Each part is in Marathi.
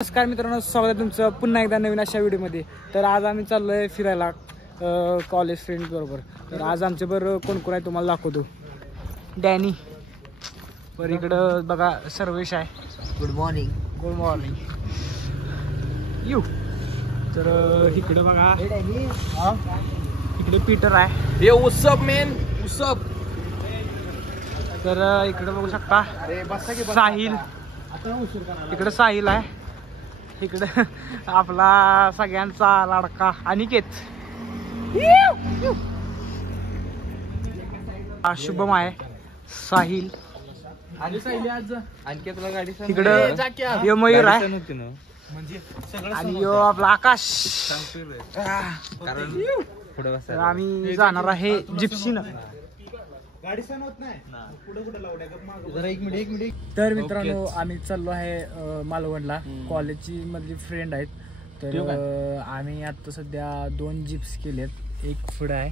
नमस्कार मित्रांनो, स्वागत आहे तुमचं पुन्हा एकदा नवीन अशा व्हिडिओमध्ये। तर आज आम्ही चाललोय फिरायला कॉलेज फ्रेंड बरोबर। तर आज आमच्या बरोबर कोण कोण आहे तुम्हाला दाखवतो। डॅनी पर इकडं बघा, सर्वेश आहे। Good morning. Good morning you. तर इकडे बघा, इकडे पीटर आहे। ये what's up man, what's up. तर इकडे बघू शकता साहिल, इकडे साहिल आहे। इकडे आपला सगळ्यांचा लाडका अनिकेत, शुभम आहे, साहिल इकडे, यो मयूर आहे आणि यो आपला आकाश। तर आम्ही जाणार आहे जिप्सीनं। तर मित्रांनो, आम्ही चाललो आहे मालवणला। कॉलेजची मधली फ्रेंड आहेत। तर आम्ही आता सध्या 2 जिप्स केलेत, एक पुढे आहे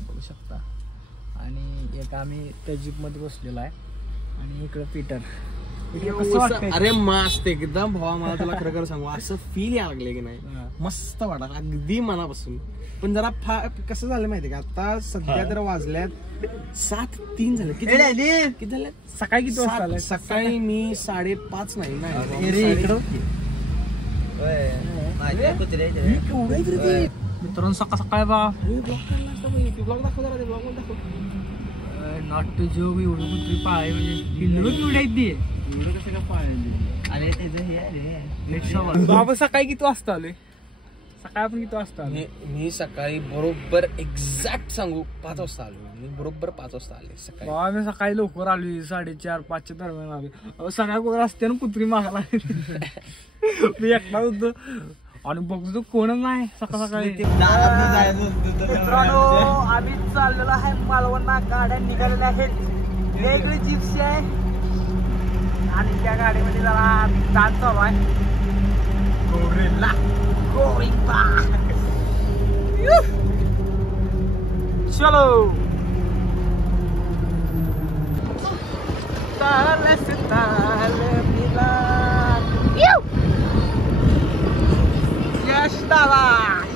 बघू शकता आणि एक आम्ही त्या जीप मध्ये बसलेलो आहे। आणि इकडे पीटर। अरे मस्त एकदम भावा, मला तुला खरं खरं सांगू, असं फील यायला लागले की नाही, मस्त वाटत अगदी मनापासून। पण जरा कसं झालं माहितीये का, आता सध्या तर वाजल्यात 7:03 झाले। किती झाले? सकाळी किती वाजता? सकाळी मी 5:30 नाही मित्रांनो, सकाळ सकाळी बा नॉट टू जोक, एवढं कुत्री पाळाय म्हणजे किल्लो केवढी आहेत ती। बाबा सकाळी किती वाजता आलोय? सकाळी आपण किती वाजता आलो? मी सकाळी बरोबर एक्झॅक्ट सांगू 5 वाजता आलो। मी बरोबर 5 वाजता आले सकाळी। मी सकाळी लवकर आलो, 4:30-5च्या दरम्यान आलो। सगळ्या रस्त्यानं कुत्री मागायला मी एकटा होतो आणि बघतो कोणच नाही सकाळ सकाळी। मित्रांनो, आम्ही चाललेलो आहे मालवणला, गाड्या निघालेल्या आहेत, वेगळी जिप्सी आहे आणि त्या गाडीमध्ये जरा डान्स चालू आहे। चलो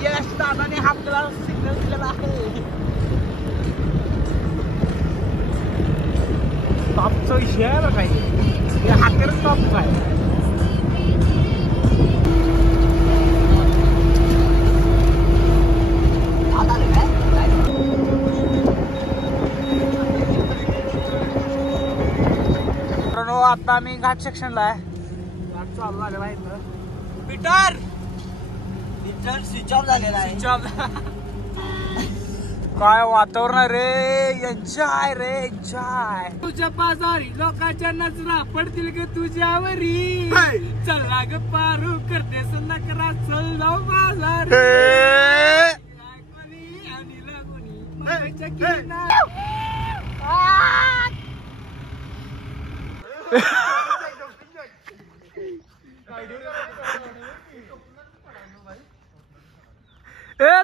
यश दादाने आपल्याला सिग्नल दिलेला आहे। टॉपचा विषय आहे बरं, काही हाकेर टॉपचा आहे। आता आम्ही घाट सेक्शनला आहे, घाट चालू झालेला आहे इथं। पीटर स्विच ऑफ झालेला आहे। काय वातावरण आहे रे, एन्जॉय रे एन्जॉय। तुझ्या बाजारी लोकांच्या नजरा पडतील ग तुझ्यावरी, चला ग पारू करते नकरा, चल जाऊ बाजार आणि लागोनी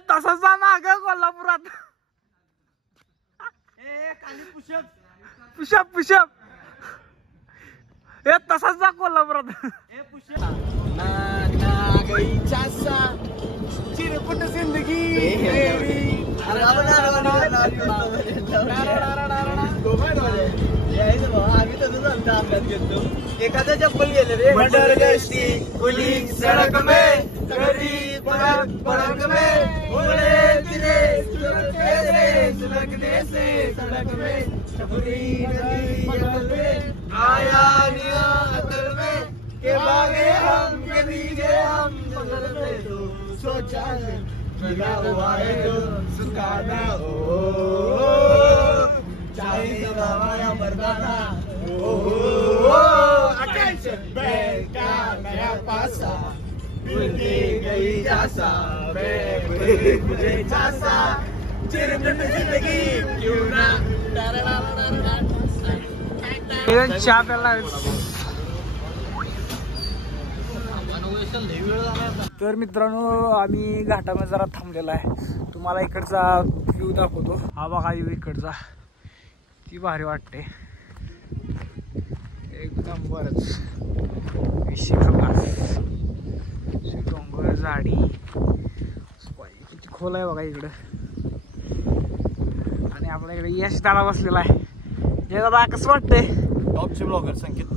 तसंच जा ना ग कोल्हापुरात। पुशप पुशप तसंच जा कोल्हापुरात। चिरकुट जिंदगी आम्ही तसंच अभ्यास घेतो। एखाद्या चप्पल गेले रे सडक में करी पड़क में उड़े फिरे सुलगने से सड़क में आया निया अकल में के भागे हम के भीगे हम मगर में तो सोचा लगा हुआ है जो सुखाना हो, चाहे दवाया मर्दाना हो। अटेंशन बैंक का नया पासा मिलती गई जासा, मुझे जासा चिरकुट जिंदगी क्यों ना। चहा प्यायला। तर मित्रांनो, आम्ही घाटामध्ये जरा थांबलेला आहे, तुम्हाला इकडचा व्ह्यू दाखवतो। हा बघा व्ह्यू इकडचा, ती भारी वाटते एकदम बरच। विषय खलास. डोंगर झाडी किती खोल आहे बघा इकडं. आणि आपल्या इकडे यश दादा बसलेला आहे. हे दादा कसं वाटतंय? टॉपचे ब्लॉगर संकेत.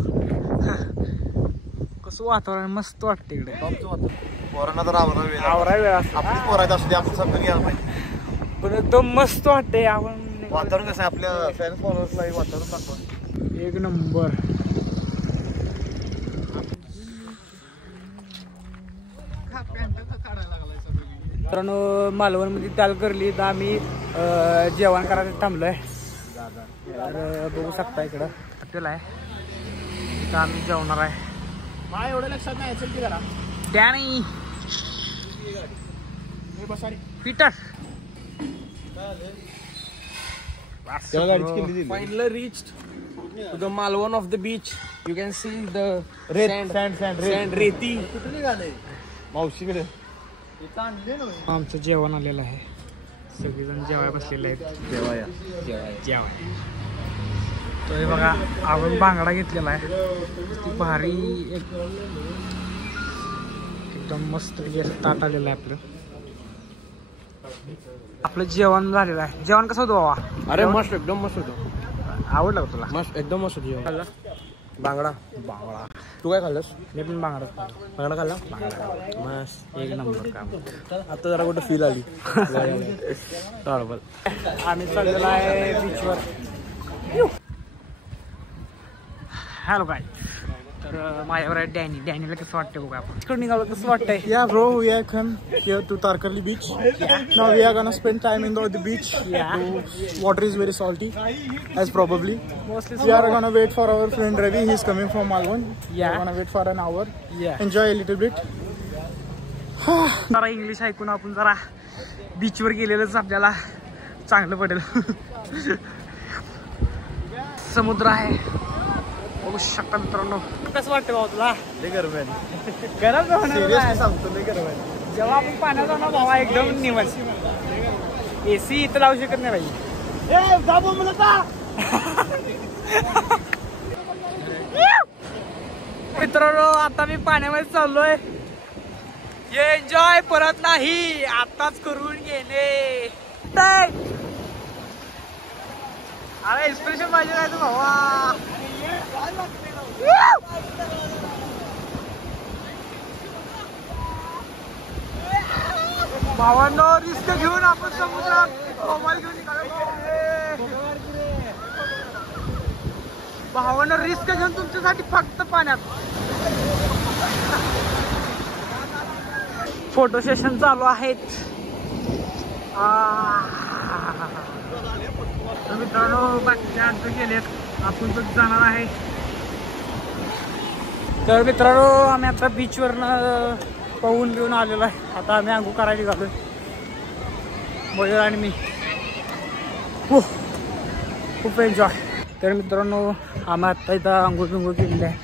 कसं वातावरण मस्त वाटतं इकडे. टॉपचं वातावरण. पोरांना तर आवरा वेळ आपलीच पोरायचं असू दे, आपण समजून घ्यायला पाहिजे. पण एकदम मस्त वाटतंय. आपण वातावरण कसं आहे आपल्या फॅन फॉलोअर्सला वातावरण दाखवा. एक नंबर. मित्रांनो मालवणमध्ये तालकर्ली तर आम्ही जेवण करायला थांबलोय. तर बघू शकता इकडं हॉटेल आहे, इथं आम्ही जेवणार आहे. मला एवढं लक्षात नाही असेल की जरा Danny Peter finally reached to the Malwan of the beach. You can see the sand रेती. मावशीकडे आमचं जेवण आलेलं आहे. सगळेजण जेवाय बसलेले आहेत. जेवाय तो हे बघा आपण बांगडा घेतलेला आहे. ती भारी एकदम मस्त ताट आलेलं आहे. आपलं जेवण झालेलं आहे. जेवण कसं होतं बाबा? अरे मस्त, एकदम मस्त होतं. आवडलं का तुला? मस्त, एकदम मस्त होतं जेवण. बांगडा. तू काय खाल्लंस? मी पण बांगडा खाल्ला. मस्त एक नंबर काम. आता जरा कुठं फील आली. बरोबर. आम्ही चाललेलो आहे बीचवर. हॅलो काय. तर माझ्यावर आहे डॅनी. डॅनीला कसं वाटतं बघा आपण तिकडे निघालो. कसं वाटतंय? Yeah, bro, we are come here to Tarkarli beach. Now we are gonna spend time in the beach. The water is very salty, as probably. Mostly We are gonna wait for our friend Ravi. He's coming from Malwan. Yeah. We're gonna wait for an hour. Yeah. Enjoy a little bit. जरा इंग्लिश ऐकून आपण जरा बीचवर गेलेलंच आपल्याला चांगलं पडेल. समुद्र आहे बघू शकता मित्रांनो. कसं वाटतं भाऊ तुला? गरम सांगतो लय गरम आहे. जेव्हा आपण पाण्यात जाणार भावा एकदम निवांत. एसी इथं लावू शकत नाही मित्रांनो. आता मी पाण्यामध्ये चाललोय. एन्जॉय परत नाही, आताच करून घेणे. अरे एक्सप्रेशन पाहिजे काय तू भावा. भावांनो रिस्क घेऊन आपण समुद्रात मोबाईल घेऊन निघालो. भावांनो रिस्क घेऊन तुमच्यासाठी फक्त पाण्यात. फोटो सेशन चालू आहेत. तर मित्रांनो बाकीच्या अर्ज गेलेत, आपण तर जाणार आहे. तर मित्रांनो आम्ही आता बीचवरनं पाहून घेऊन आलेलो आहे. आता आम्ही अंघोळ करायला निघालोय मयूर आणि मी. खूप एन्जॉय. तर मित्रांनो आम्ही आत्ता इथं अंघोळ बिंघोळ केलेली आहे,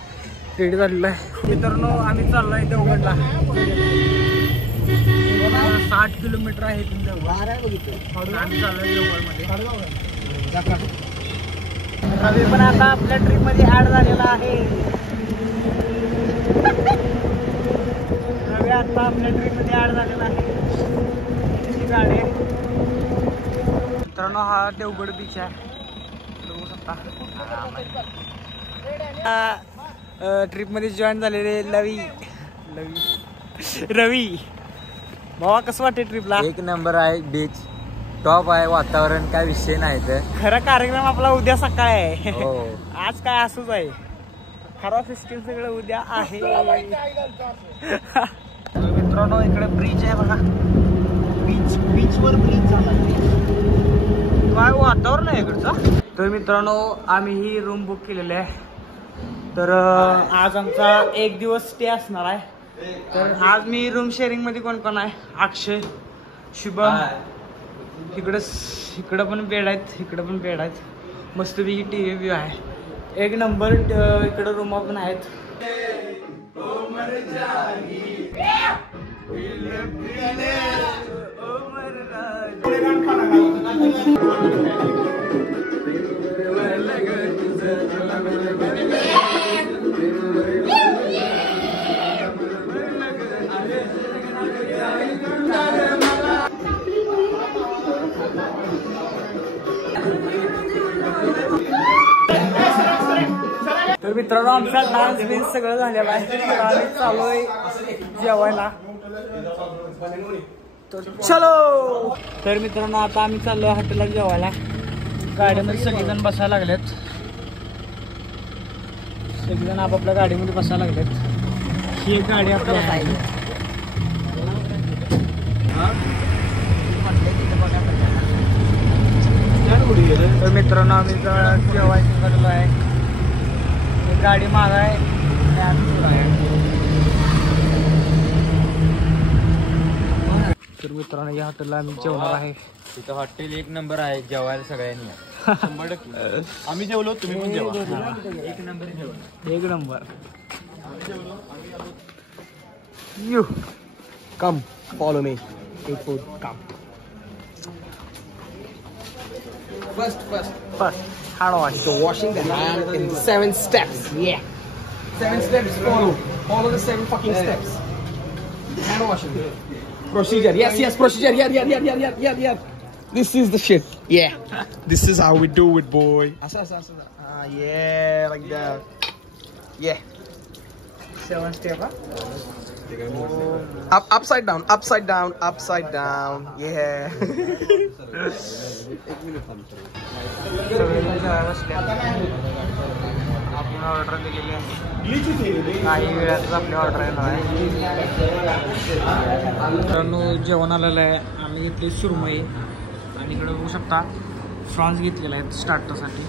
रेडी झालेलं आहे. मित्रांनो आम्ही चाललो आहे देवगडला. 60 किलोमीटर आहे इथून देवगड. आम्ही चाललो आहे देवगडमध्ये. रवी पण आता आपल्या ट्रिप मध्ये ऍड झालेला आहे. रवी आता आपल्या ट्रिप मध्ये ऍड झालेला आहे. गाडी मित्रांनो हा देवगड बीच आहे, बघू शकता. ट्रिप मध्ये जॉईन झालेले रवी भावा कसं वाटते ट्रिपला? एक नंबर आहे. बीच टॉप आहे. वातावरण काय विषय नाही. तर खरा कार्यक्रम आपला उद्या सकाळ आहे. हो. आज काय असंच आहे. खरा सिस्टीम सगळं उद्या आहे. मित्रांनो इकडे ब्रिज आहे बघा. बीचवर ब्रिज झाला. काय वातावरण आहे इकडचं. तर मित्रांनो आम्ही ही रूम बुक केलेली आहे. तर आज आमचा एक दिवस स्टे असणार आहे. तर आज मी रूम शेअरिंग मध्ये कोण कोण आहे? अक्षय, शुभम. इकडं पण बेड आहेत, इकडं पण बेड आहेत. मस्तपैकी टीव्ही व्यू आहे. एक नंबर. इकडं रूम पण आहेत. मित्रांनो आमचा डान्स बिन्स सगळं झालेलं आहे. तर आम्ही चालूय जेवायला. चलो. तर मित्रांनो आता आम्ही चाललोय हॉटेलला जेवायला. गाडीमध्ये सगळेजण बसायला लागलेत. सगळेजण आपापल्या गाडीमध्ये बसायला लागलेत. ही एक गाडी आपली आहे. तर मित्रांनो आम्ही जेवायचं करलो आहे. गाडी मागा आहे. तर मित्रांनो या हॉटेलला आम्ही जेवणार आहे. तिथं हॉटेल एक नंबर आहे, जेवायला सगळ्यांनी 100%. आम्ही जेवलो, तुम्ही पण जेवा. एक नंबर जेवण. एक number. You come follow me. Eat food. काम First. hand wash. So washing the hand in 7 steps. Yeah. 7 steps. Follow the 7 fucking steps. Hand washing. Procedure. Yes. Procedure. Yeah. This is the shit. Yeah. This is how we do it, boy. Asa. Yeah, like that. Yeah. 7 step. Upside down. Yeah. आपण ऑर्डर दिलेली आहे. काही वेळातच आपली ऑर्डर येणार आहे. मित्रांनो जेवण आलेलं आहे. आम्ही घेतली सुरमई आणि इकडे बघू शकता फ्रॉन्स घेतलेला आहे स्टार्टरसाठी.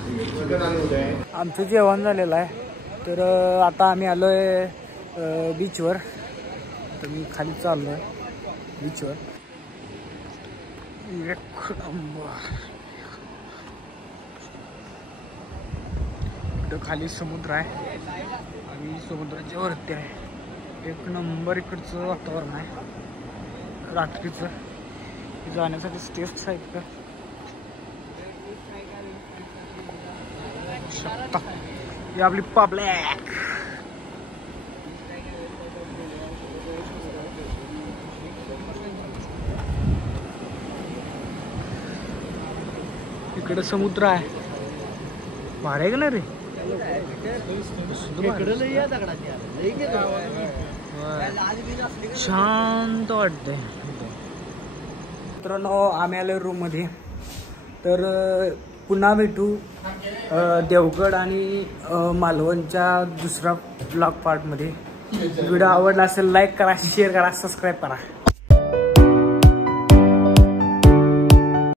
आमचं जेवण झालेलं आहे. तर आता आम्ही आलो आहे बीचवर. तर मी खाली चाललो आहे बीचवर. एक नंबर. इकडं खाली समुद्र आहे आणि समुद्राच्या वरती आहे. एक नंबर इकडचं वातावरण आहे रात्रीचं. जाण्यासाठी स्टेप्स आहेत का शकता. ही आपली पब्लिक. इकडे समुद्र आहे. भारी आहे का नाही रे. शांत वाटते. मित्रांनो आम्ही आलो रूम मध्ये. तर पुन्हा भेटू देवगड आणि मालवणच्या दुसरा ब्लॉग पार्ट मध्ये. व्हिडिओ आवडला असेल लाईक करा, शेअर करा, सबस्क्राईब करा.